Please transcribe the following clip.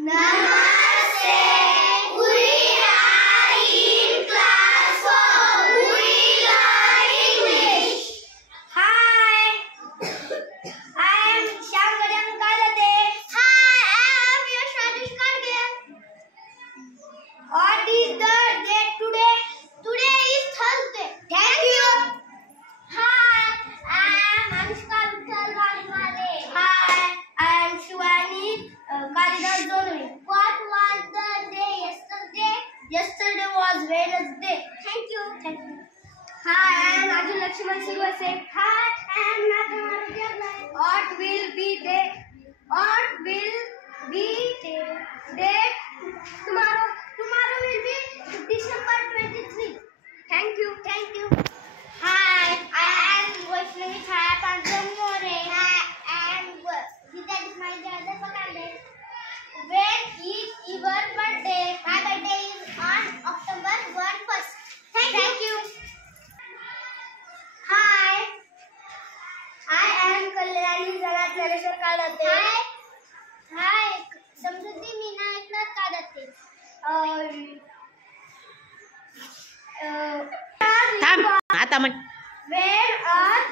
Namaste. We are in class 4. We learn English. Hi. I am Shankaran Kalate. Hi, I am Yash Rajesh Karge. What is the date today? Today is Thursday. Thank you. Hi, I am Anushka Vittal Galimale. Hi, I am Shivani Kalidas Zonuri. What was the day yesterday? Yesterday was Wednesday. Thank you. Thank you. Hi, I am Raju Lakshman Silvase. Hi, I am Nathan. What will be the date tomorrow? Tomorrow will be December 23. Thank you. Thank you. Hi, I am Vaishnavi Chaya Pandramore. Hi, I am Gita Ismail Jadar Pakande. When is your birthday? My birthday is on October 1st. Thank you. Hi, I am Kalyani Zanat Nareshwar Kadate. Hi, Samruddhi Meena Eknath Kadate. थांब आता म्हण Where are